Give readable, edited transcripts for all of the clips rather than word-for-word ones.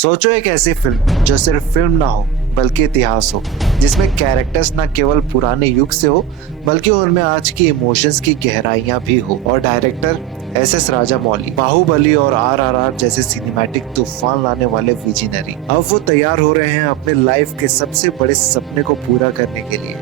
सोचो एक ऐसी फिल्म जो सिर्फ फिल्म ना हो बल्कि इतिहास हो, जिसमें कैरेक्टर्स न केवल पुराने युग से हो बल्कि उनमें आज की इमोशंस की गहराइयां भी हो। और डायरेक्टर एस राजामौली, बाहुबली और RRR जैसे सिनेमैटिक तूफान लाने वाले विजनरी अब वो तैयार हो रहे हैं अपने लाइफ के सबसे बड़े सपने को पूरा करने के लिए,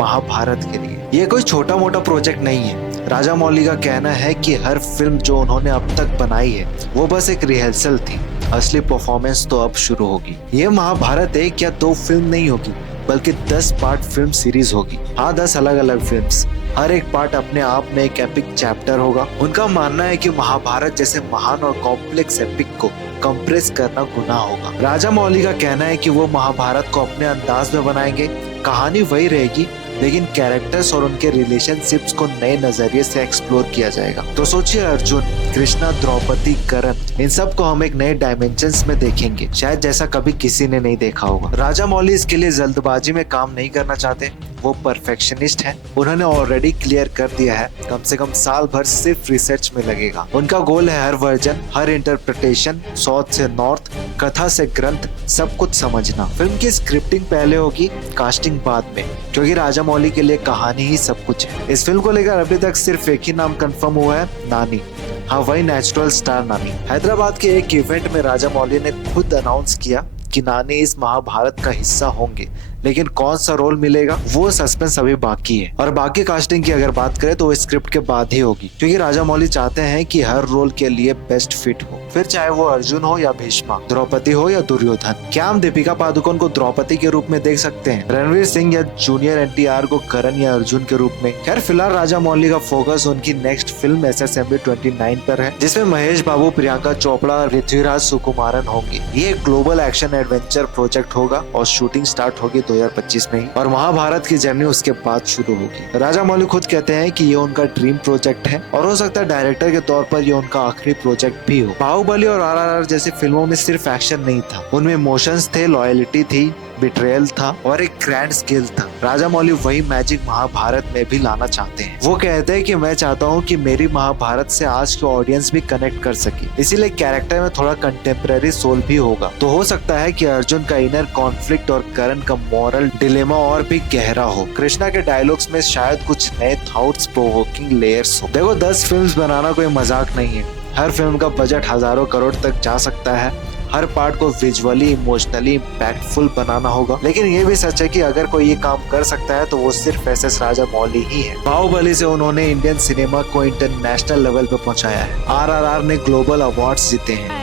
महाभारत के लिए। ये कोई छोटा मोटा प्रोजेक्ट नहीं है। राजामौली का कहना है कि हर फिल्म जो उन्होंने अब तक बनाई है वो बस एक रिहर्सल थी, असली परफॉर्मेंस तो अब शुरू होगी। ये महाभारत एक या दो फिल्म नहीं होगी बल्कि 10 पार्ट फिल्म सीरीज होगी। हाँ, 10 अलग अलग फिल्म्स, हर एक पार्ट अपने आप में एक एपिक चैप्टर होगा। उनका मानना है कि महाभारत जैसे महान और कॉम्प्लेक्स एपिक को कंप्रेस करना गुनाह होगा। राजामौली का कहना है कि वो महाभारत को अपने अंदाज में बनाएंगे, कहानी वही रहेगी लेकिन कैरेक्टर्स और उनके रिलेशनशिप्स को नए नजरिए से एक्सप्लोर किया जाएगा। तो सोचिए, अर्जुन, कृष्णा, द्रौपदी, कर्ण, इन सब को हम एक नए डायमेंशंस में देखेंगे, शायद जैसा कभी किसी ने नहीं देखा होगा। राजामौली इसके लिए जल्दबाजी में काम नहीं करना चाहते, वो परफेक्शनिस्ट हैं। उन्होंने ऑलरेडी क्लियर कर दिया है कम से कम साल भर सिर्फ रिसर्च में लगेगा। उनका गोल है हर वर्जन, हर इंटरप्रिटेशन, साउथ से नॉर्थ, कथा से ग्रंथ, सब कुछ समझना। फिल्म की स्क्रिप्टिंग पहले होगी, कास्टिंग बाद में, क्योंकि राजामौली के लिए कहानी ही सब कुछ है। इस फिल्म को लेकर अभी तक सिर्फ एक ही नाम कंफर्म हुआ है, नानी। हाँ, वही नेचुरल स्टार नानी। हैदराबाद के एक इवेंट में राजामौली ने खुद अनाउंस किया कि नानी इस महाभारत का हिस्सा होंगे, लेकिन कौन सा रोल मिलेगा वो सस्पेंस अभी बाकी है। और बाकी कास्टिंग की अगर बात करें तो वो स्क्रिप्ट के बाद ही होगी, क्योंकि राजामौली चाहते हैं कि हर रोल के लिए बेस्ट फिट हो, फिर चाहे वो अर्जुन हो या भीष्मा, द्रौपदी हो या दुर्योधन। क्या हम दीपिका पादुकोण को द्रौपदी के रूप में देख सकते हैं, रणवीर सिंह या जूनियर NTR को करण या अर्जुन के रूप में? खैर, फिलहाल राजामौली का फोकस उनकी नेक्स्ट फिल्म SSMB 29 पर है, जिसमें महेश बाबू, प्रियंका चोपड़ा, ऋत्विराज सुकुमारन होंगे। ये ग्लोबल एक्शन एडवेंचर प्रोजेक्ट होगा और शूटिंग स्टार्ट होगी 2025 में ही, और महाभारत की जर्नी उसके बाद शुरू होगी। राजामौली खुद कहते हैं कि ये उनका ड्रीम प्रोजेक्ट है और हो सकता है डायरेक्टर के तौर पर ये उनका आखिरी प्रोजेक्ट भी हो। बाहुबली और RRR जैसी फिल्मों में सिर्फ एक्शन नहीं था, उनमें इमोशंस थे, लॉयल्टी थी, बिट्रेयल था और एक ग्रैंड स्केल था। राजामौली वही मैजिक महाभारत में भी लाना चाहते हैं। वो कहते हैं कि मैं चाहता हूँ कि मेरी महाभारत से आज की ऑडियंस भी कनेक्ट कर सके, इसीलिए कैरेक्टर में थोड़ा कंटेम्पररी सोल भी होगा। तो हो सकता है कि अर्जुन का इनर कॉन्फ्लिक्ट और करण का मॉरल डिलेमा और भी गहरा हो। कृष्णा के डायलॉग्स में शायद कुछ नए थॉट्स प्रोवोकिंग लेयर्स हो। देखो, 10 फिल्म्स बनाना कोई मजाक नहीं है। हर फिल्म का बजट हजारों करोड़ तक जा सकता है। हर पार्ट को विजुअली, इमोशनली इम्पैक्टफुल बनाना होगा, लेकिन ये भी सच है कि अगर कोई ये काम कर सकता है तो वो सिर्फ SS राजामौली ही है। बाहुबली से उन्होंने इंडियन सिनेमा को इंटरनेशनल लेवल पे पहुंचाया है। RRR ने ग्लोबल अवार्ड्स जीते हैं।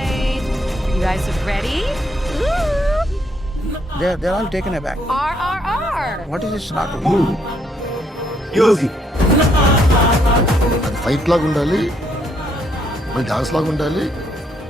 You guys are ready? They're all taken aback. RRR. What is this not? అది ఫైట్ లాగా ఉండాలి, మళ్ళీ డాన్స్ లాగా ఉండాలి।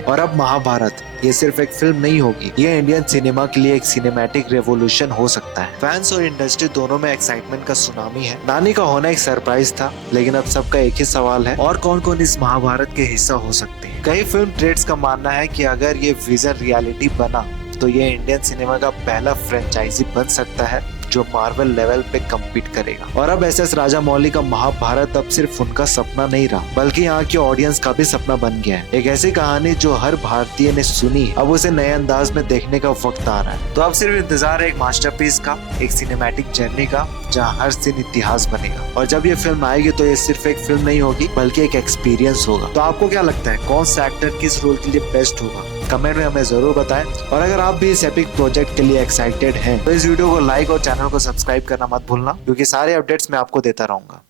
और अब महाभारत ये सिर्फ एक फिल्म नहीं होगी, ये इंडियन सिनेमा के लिए एक सिनेमैटिक रेवोल्यूशन हो सकता है। फैंस और इंडस्ट्री दोनों में एक्साइटमेंट का सुनामी है। नानी का होना एक सरप्राइज था, लेकिन अब सबका एक ही सवाल है, और कौन कौन इस महाभारत के हिस्सा हो सकते हैं। कई फिल्म ट्रेड्स का मानना है कि अगर ये विजन रियलिटी बना तो ये इंडियन सिनेमा का पहला फ्रेंचाइजी बन सकता है जो मार्वल लेवल पे कम्पीट करेगा। और अब SS राजामौली का महाभारत अब सिर्फ उनका सपना नहीं रहा, बल्कि यहाँ की ऑडियंस का भी सपना बन गया है। एक ऐसी कहानी जो हर भारतीय ने सुनी, अब उसे नए अंदाज में देखने का वक्त आ रहा है। तो अब सिर्फ इंतजार है एक मास्टरपीस का, एक सिनेमैटिक जर्नी का, जहाँ हर सीन इतिहास बनेगा। और जब ये फिल्म आएगी तो ये सिर्फ एक फिल्म नहीं होगी बल्कि एक एक्सपीरियंस होगा। तो आपको क्या लगता है, कौन सा एक्टर किस रोल के लिए बेस्ट होगा? कमेंट में हमें जरूर बताएं। और अगर आप भी इस एपिक प्रोजेक्ट के लिए एक्साइटेड हैं तो इस वीडियो को लाइक और चैनल को सब्सक्राइब करना मत भूलना, क्योंकि सारे अपडेट्स मैं आपको देता रहूंगा।